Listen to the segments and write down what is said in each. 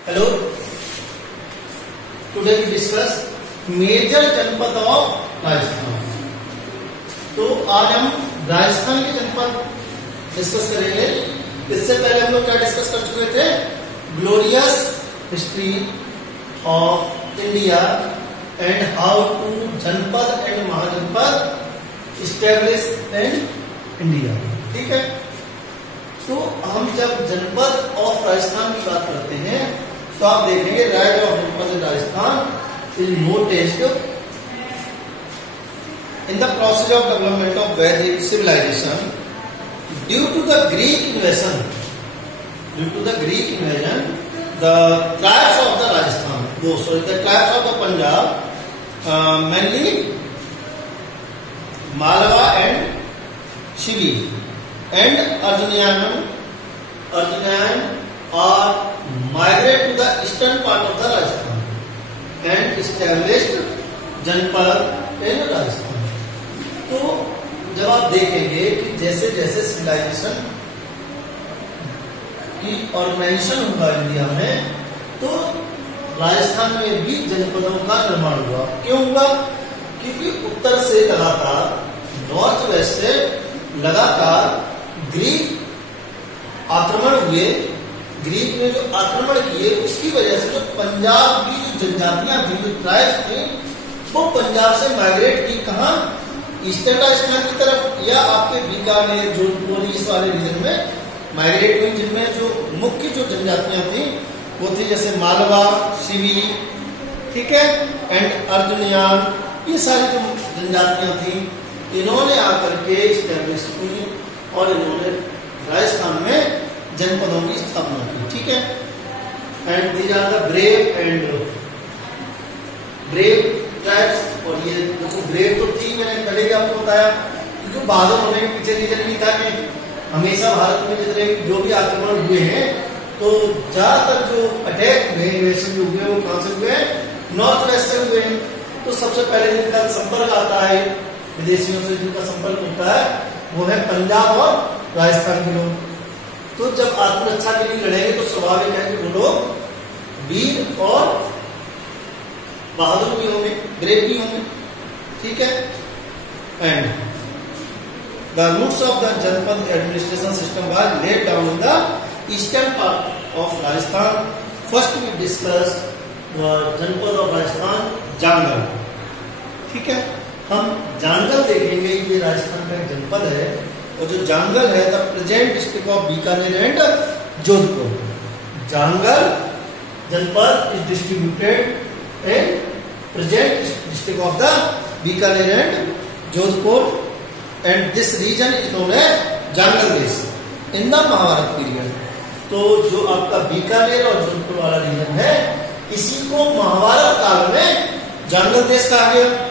Hello, today we discuss major janapad of Rajasthan. तो आज हम राजस्थान के जनपद डिस्कस करेंगे। इससे पहले हम लोग क्या डिस्कस कर चुके थे? Glorious history of India and how to janapad and mahajanapad establish in India. ठीक है, तो हम जब जनपद ऑफ राजस्थान की बात करते हैं तो आप देखेंगे rise of Janapada in Rajasthan is noted in the process of development of Vedic civilisation due to the Greek invasion. The tribes of the Rajasthan, the tribes of the Punjab, mainly Malwa and Shivi and Arjunian are migrate to the eastern part of the Rajasthan and established जनपद in Rajasthan। तो जब आप देखेंगे कि जैसे जैसे civilisation की organisation हुआ इंडिया में, तो राजस्थान में भी जनपदों का निर्माण हुआ। क्यों हुआ? क्योंकि उत्तर से लगातार, नॉर्थ वेस्ट से लगातार ग्रीक आक्रमण हुए। ग्रीक ने जो आक्रमण किए उसकी वजह से जो पंजाब की जो जनजातियां थी, जो ट्राइब्स थी, वो पंजाब से माइग्रेट की कहां? ईस्टर्न राजस्थान की तरफ या आपके बीकानेर, जोधपुर, इस वाले रीजन में माइग्रेट हुई, जिनमें जो मुख्य जो जनजातियां थी वो थी जैसे मालवा, शिवी, ठीक है, एंड अर्जुनियान। ये सारी जो जनजातियां थी, इन्होंने आकर के स्टैब्लिश की और इन्होंने राजस्थान में जनपदों की स्थापना की। ठीक है, and these are the brave tribes. और ये ब्रेव तो थी, मैंने पहले भी आपको बताया, क्योंकि बहादुर होने के पीछे रीजन नहीं था कि हमेशा भारत में जितने जो भी आक्रमण हुए हैं, तो ज्यादातर जो अटैक हुए, इन्वेशन जो हुए, वो कहां से हुए? नॉर्थ वेस्ट से हुए। तो सबसे पहले जिनका संपर्क आता है विदेशियों से, जिनका संपर्क होता है, वो है पंजाब और राजस्थान के लोग। तो जब आत्मरक्षा के लिए लड़ेंगे तो स्वाभाविक है कि वो लोग वीर और बहादुर भी होंगे, ब्रेव भी होंगे। ठीक है, and the roots of the Janapada administration system was laid down in the eastern part of Rajasthan. First we discuss Janapada of Rajasthan, Jangal. ठीक है, हम जांगल देखेंगे। ये राजस्थान का एक जनपद है, और जो जांगल है the present district of Bikaner and Jodhpur. Jangal Janapada is distributed in present district of the Bikaner and Jodhpur, and this region is known as Jangal Desh in the Mahabharat period. तो जो आपका बीकानेर और जोधपुर वाला रीजन है, इसी को महाभारत काल में जांगल देश कहा गया।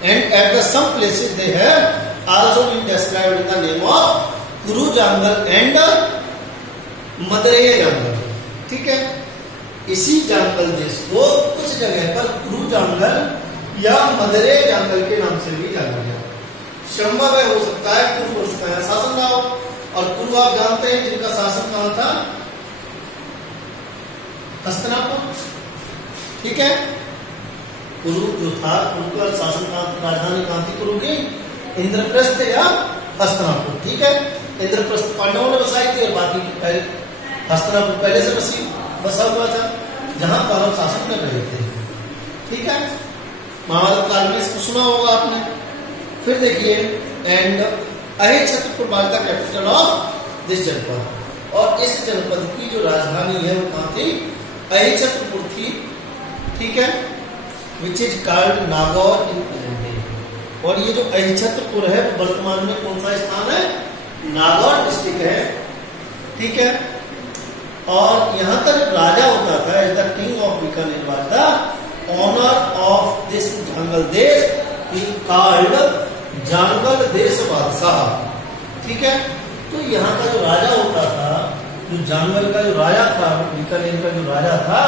And at the some places they have also been described in the name of Kuru Jangal and Madaraya Jangal। ठीक है, इसी जांगल देश को कुछ जगह पर कुरु जांगल या मदरे जांगल के नाम से भी जाना गया। संभव है, हो सकता है कुरु उसका शासन रहा हो, और कुरु आप जानते हैं जिनका शासन कहां था? हस्तिनापुर। ठीक है, कुरु जो था, कुरु का शासन राजधानी कहां थी कुरु की? इंद्रप्रस्थ या हस्तिनापुर। ठीक है, इंद्रप्रस्थ पांडवों ने बसाई थी, और बाकी पहले हस्तिनापुर पहले से बसा हुआ था, जहां पांडव शासन कर रहे थे। ठीक है, महाभारत काल में इसको सुना होगा आपने। फिर देखिए, and Ahichhatrapur was the capital of this Janapada. और इस जनपद की जो राजधानी है वो कहां थी? अहिच्छत्रपुर थी। ठीक है, which is called Nagaur in present day. और ये जो अहिच्छत्रपुर है वो वर्तमान में कौन सा स्थान है? नागौर डिस्ट्रिक्ट है। ठीक है, और यहां तक राजा होता था, as the king of Bikaner was the honour of this Jangal Desh, he called Jangal देश बादशाह। ठीक है, तो यहाँ का जो राजा होता था, जो जांगल का जो राजा था, बीकानेर का जो राजा था,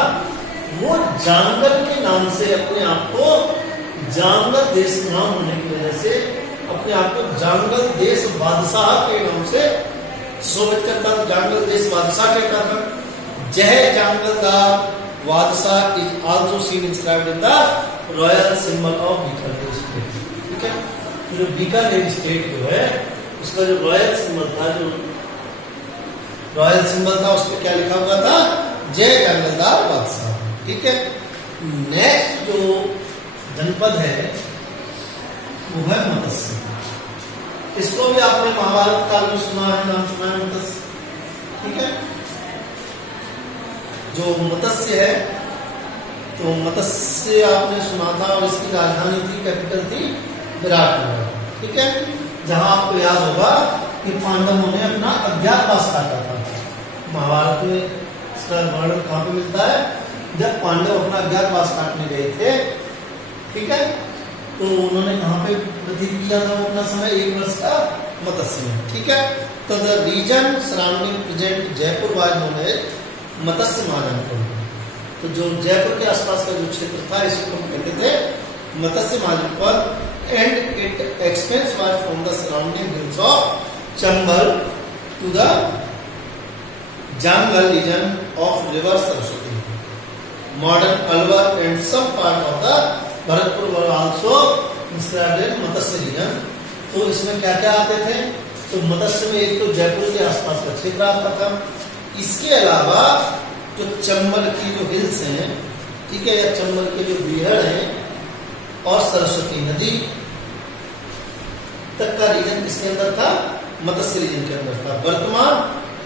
वो जांगल के नाम से अपने आप को, जांगल देश नाम होने की वजह से अपने आप को जांगल देश बादशाह के नाम से शोभित करता था, जांगल देश बादशाह कहता था। जय जंगलदार बादशाह is also seen inscribed in the royal symbol of Bikaner state. ठीक है, जो बीकानेर स्टेट जो है उसका जो रॉयल सिंबल था, उस पर क्या लिखा हुआ था? जय जंगलदार बादशाह। ठीक है, नेक्स्ट जो जनपद है वो है मत्स्य। इसको भी आपने महाभारत काल में सुना है, नाम सुना है मत्स्य। ठीक है, जो मत्स्य है तो मत्स्य आपने सुना था और इसकी राजधानी थी, कैपिटल थी विराटनगर। ठीक है, जहां आपको याद होगा कि पांडवों ने अपना अज्ञातवास काटा था। महाभारत में इसका वर्णन कहां पे मिलता है? जब पांडव अपना अज्ञातवास काटने गए थे, ठीक है, तो उन्होंने कहां पे व्यतीत किया था वो अपना समय? 1 वर्ष का मत्स्य में। ठीक है, तो the region surrounding present Jaipur was known as Matsya Mahajanapada. तो जो जयपुर के आसपास का जो क्षेत्र था इसको हम कहते थे Matsya Mahajanapada. And it extends from the surrounding hills of Chambal to the Jangal region of river Saraswati. Modern Alwar and some part of the Bharatpur were also inscribed in Matsya region. तो इसमें क्या क्या आते थे? तो मत्स्य में एक तो जयपुर के आसपास का क्षेत्र आता था, इसके अलावा जो चंबल की जो हिल्स हैं, ठीक है, या चंबल के जो बीहड़ हैं और सरस्वती नदी तक का रीजन किसके अंदर था? मत्स्य रीजन के अंदर था। वर्तमान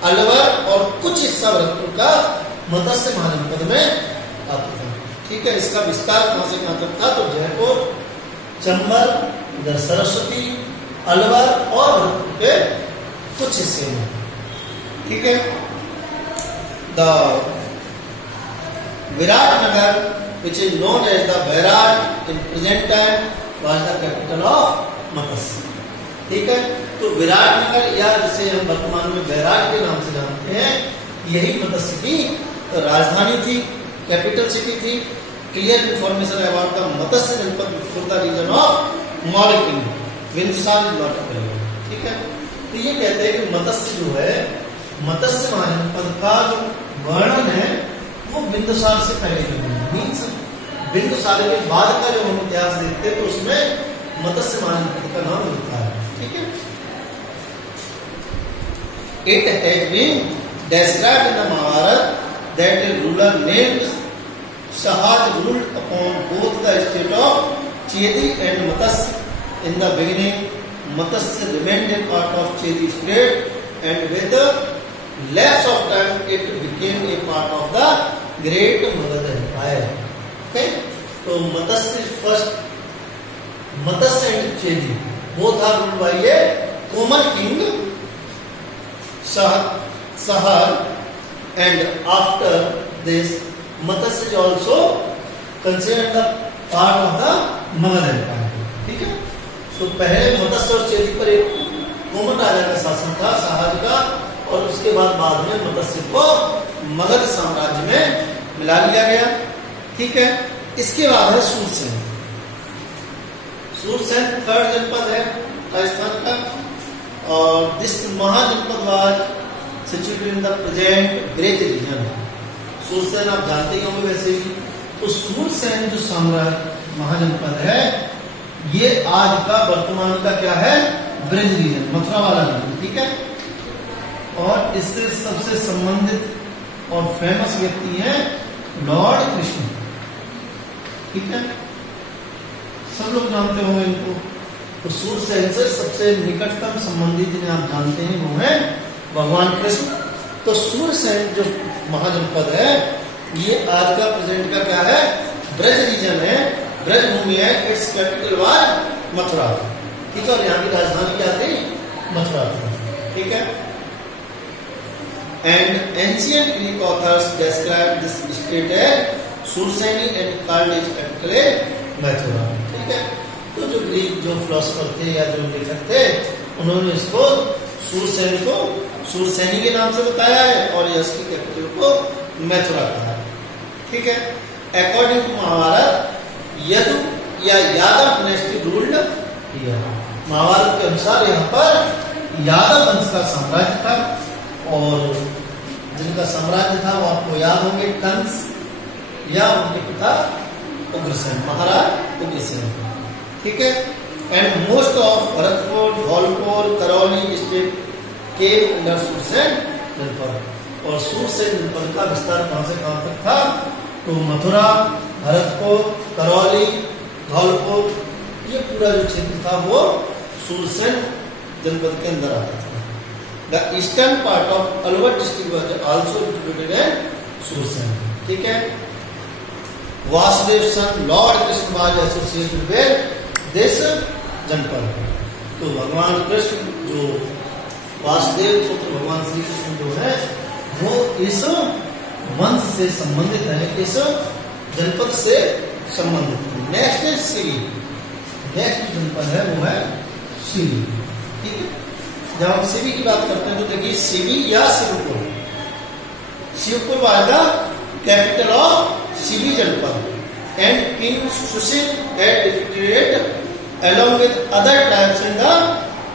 अलवर और कुछ हिस्सा भरतपुर का मत्स्य महाजनपद में आता था। ठीक है, इसका विस्तार कहां से कहां तक था? तो जयपुर, चंबल, इधर सरस्वती, अलवर और भरतपुर के कुछ हिस्से में। ठीक है, the Viratnagar which is known as the Bairat in present time was the capital of Matsya. ठीक है, तो विराटनगर या जिसे हम वर्तमान में वैराट के नाम से जानते हैं, यही मत्स्य की राजधानी थी, कैपिटल सिटी थी। Clear information about the Matsya janapad for the reason of Maurya kingdom, Bindusar is not available. ठीक है, तो ये कहते हैं कि मत्स्य जो है, मत्स्य महाजनपद का जो वर्णन है वो बिंदुसार से पहले का मीन्स बिंदुसार के बाद का जो हम इतिहास देखते हैं तो उसमें मत्स्य महाजनपद का नाम मिलता है। ठीक है, it has been described in the Mahabharata that a ruler named Sahaj ruled upon both the state of Chedi and Matsya. In the beginning, Matsya remained a part of Chedi state, and with the lapse of time, it became a part of the Great Magadha Empire. Okay, so Matsya first, Matsya and Chedi both are ruled by a common king, Sahar, and after this Matsya is also considered the part of the Magadha Empire. ठीक है, तो पहले मत्स्य और चेदी पर एक common राजा का शासन था, सहाज का, और उसके बाद में मत्स्य को मगध साम्राज्य में मिला लिया गया। ठीक है, इसके बाद है सूरसेन। सूरसेन थर्ड जनपद है राजस्थान का, और this Mahajanapada was situated in the present Braj region. Surasena आप जानते ही होंगे वैसे भी। तो सूरसेन जो साम्राज्य महाजनपद है, ये आज का वर्तमान का क्या है? ब्रेज रीजन, मथुरा वाला रीजन। ठीक है, और इससे सबसे संबंधित और फेमस व्यक्ति हैं लॉर्ड कृष्ण। ठीक है, सब लोग जानते होंगे इनको। तो सूरसेन से सबसे निकटतम संबंधी जिन्हें आप जानते हैं वो है भगवान कृष्ण। तो सूरसेन जो महाजनपद है, ये आज का प्रेजेंट का क्या है? ब्रज रीजन है, ब्रज भूमि है। It's capital was Mathura. ठीक है, और यहाँ की राजधानी क्या थी? मथुरा थी। ठीक है, and ancient Greek authors describe this state as Suraseni and called its capital Mathura. ठीक है, तो जो ग्रीक जो फिलोसोफर थे या जो लेखक थे, उन्होंने इसको सूरसेन को सूरसेनी के नाम से बताया है और इसकी कैपिटल को मथुरा कहा है। ठीक है, अकॉर्डिंग टू महाभारत, यदु या Yadav dynasty ruled here. Mahabharata के अनुसार यहाँ पर यादव वंश का साम्राज्य था और जिनका साम्राज्य था वो आपको याद होंगे, कंस या उनके पिता उग्रसेन, महाराज उग्रसेन। ठीक है। And most of Bharatpur, Dholpur, Karauli state came under Surasena Janapada. और सुरसेन जनपद का विस्तार कहां से कहां तक था? तो मथुरा, भरतपुर, करौली, धौलपुर, ये पूरा जो क्षेत्र था वो सुरसेन जनपद के अंदर आता था। The eastern part of Alwar district was also included in Surasena. ठीक है। Vasudev son lord Krishna was associated with this Janapada. तो भगवान कृष्ण जो वासुदेव पुत्र भगवान श्री कृष्ण जो है वो इस वंश से संबंधित है, इस जनपद से संबंधित है। नेक्स्ट है सिरी। नेक्स्ट जनपद है वो है सिरी। ठीक है। जब हम सिरी की बात करते हैं तो देखिए सिरी या Shivpur. Shivpur was the capital of Siri Janapada and king Sushil had defeated along with other tribes in the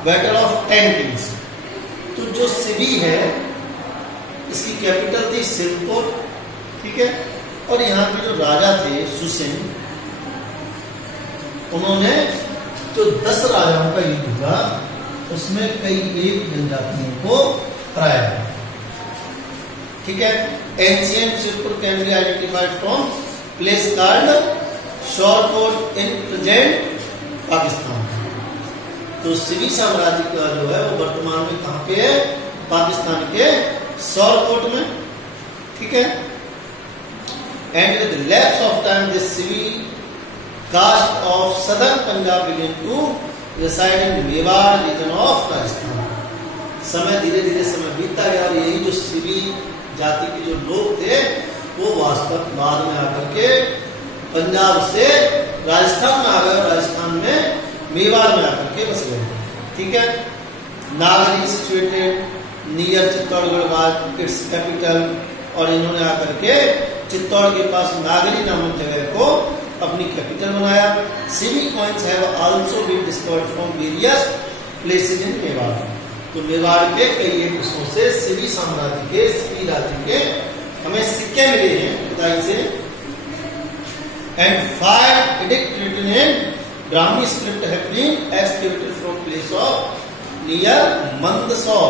battle of 10 kings। तो जो सिरी है इसकी कैपिटल थी शिवपुर। ठीक है। और यहाँ के जो राजा थे सुसेन, उन्होंने जो 10 राजाओं का युद्ध था उसमें कई एक जनजातियों को हराया। ठीक है। Ancient Shivpur can be identified from place called Shorkot in present Pakistan. तो सिरी साम्राज्य का जो है वो वर्तमान में कहां पे है? पाकिस्तान के शोरकोट में। ठीक है। And with lapse of time this Siri caste of southern Punjab began to reside in Mewar region of Rajasthan. समय धीरे धीरे समय बीतता गया और यही जो सिरी जाति के जो लोग थे वो वास्तव बाद में आकर के पंजाब से राजस्थान में आ गए, राजस्थान में मेवाड़ में आकर के बस गए। ठीक है। Nagari situated near Chittorgarh was its capital. और इन्होंने आकर के चित्तौड़ के पास नागरी नामक जगह को अपनी कैपिटल बनाया। Siri coins have also been discovered from various places in Mewar. तो मेवाड़ के कई एक हिस्सों से सिरी साम्राज्य के, सिरी राज्य के हमें सिक्के मिले हैं खुदाई से। And 5 edict written in Brahmi script have been excavated from place of near Mandsaur.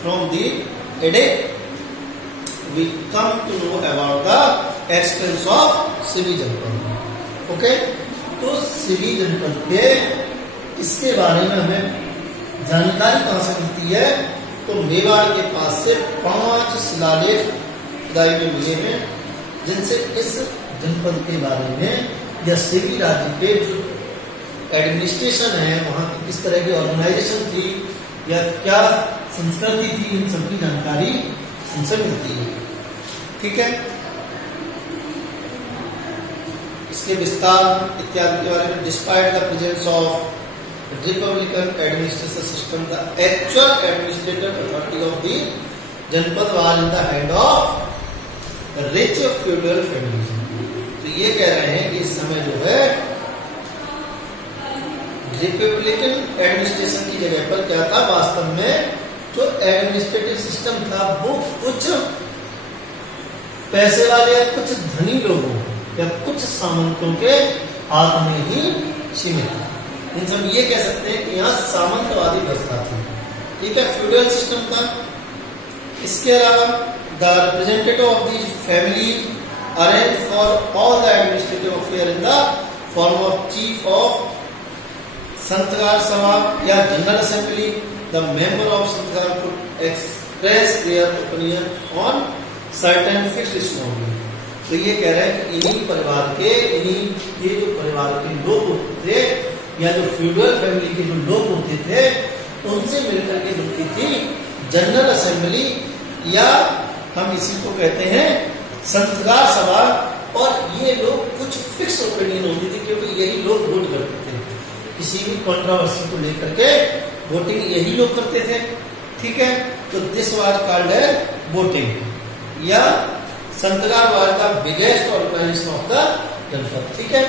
From the edict, we come to know about the existence of सिरी जनपद। ओके। तो सिरी जनपद के इसके बारे में हमें जानकारी कहां से मिलती है? तो मेवाड़ के पास से 5 शिलालेख खुदाई में मिले हैं जिनसे इस जनपद के बारे में या सिरी राज्य के जो एडमिनिस्ट्रेशन है वहां की किस तरह की ऑर्गेनाइजेशन थी या क्या संस्कृति थी, इन सबकी जानकारी उनसे मिलती है। ठीक है। इसके विस्तार इत्यादि के बारे में despite the presence of republican administration system the actual administrative authority of the Janapada was in the hand of rich feudal families. तो ये कह रहे हैं कि इस समय जो है रिपब्लिकन एडमिनिस्ट्रेशन की जगह पर क्या था? वास्तव में जो एडमिनिस्ट्रेटिव सिस्टम था वो कुछ पैसे वाले या कुछ धनी लोगों या कुछ सामंतों के हाथ में ही सीमित था। इन सब ये कह सकते हैं कि यहाँ सामंतवादी व्यवस्था थी। ठीक है। फ्यूडल सिस्टम था। इसके अलावा the representative of the family arranged for all the administrative affairs in the form of chief of Santgar Sabha या General Assembly. The member of Santgar could express their opinion on certain fixed issues. तो ये कह रहे हैं कि इन्हीं परिवार के, इन्हीं ये जो परिवार के लोग होते थे या जो फ्यूडल फैमिली के जो लोग होते थे उनसे मिलकर के बनती थी जनरल असेंबली या हम इसी को कहते हैं संतगार सभा। और ये लोग कुछ फिक्स ओपिनियन होती थी क्योंकि यही लोग वोट करते थे। किसी भी कंट्रोवर्सी को लेकर के वोटिंग यही लोग करते थे। ठीक है। तो दिस वाज कॉल्ड है वोटिंग या संतगार was the biggest organisation of the Janapada. ठीक है।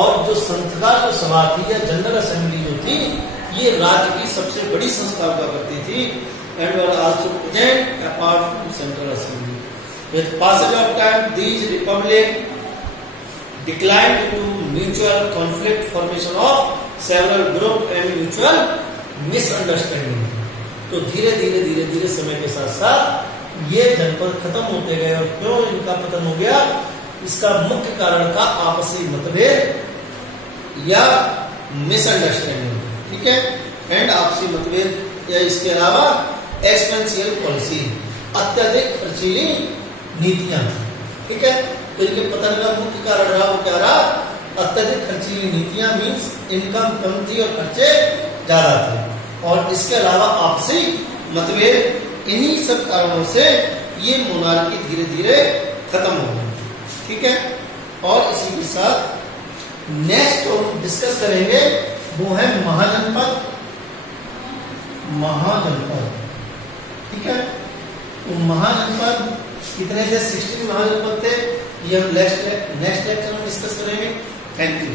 और जो संतगार जो सभा थी या जनरल असेंबली जो थी ये राज्य की सबसे बड़ी संस्था हुआ करती थी। and were also present apart from Central Assembly. With passage of time, these republics declined to mutual conflict, formation of several group and mutual misunderstanding. तो धीरे धीरे समय के साथ साथ ये जनपद खत्म होते गए। और क्यों इनका पतन हो गया, इसका मुख्य कारण था आपसी मतभेद या मिसअंडरस्टैंडिंग, ठीक है। एंड आपसी मतभेद या इसके अलावा एक्सपेंसियल पॉलिसी, अत्यधिक खर्चीली नीतियां, ठीक है। तो इनके पतन का मुख्य कारण रहा वो क्या रहा, अत्यधिक खर्चीली नीतियां, मीन्स इनकम कम थी और खर्चे ज्यादा थे। और इसके अलावा आपसी मतभेद, इन्हीं सब कारणों से ये मोनार्की धीरे धीरे खत्म हो गई, ठीक है। और इसी के साथ नेक्स्ट हम डिस्कस करेंगे वो है महाजनपद, ठीक है। तो महाजनपद कितने थे, 16 महाजनपद थे। ये हम नेक्स्ट लेक्चर में डिस्कस करेंगे। Thank you.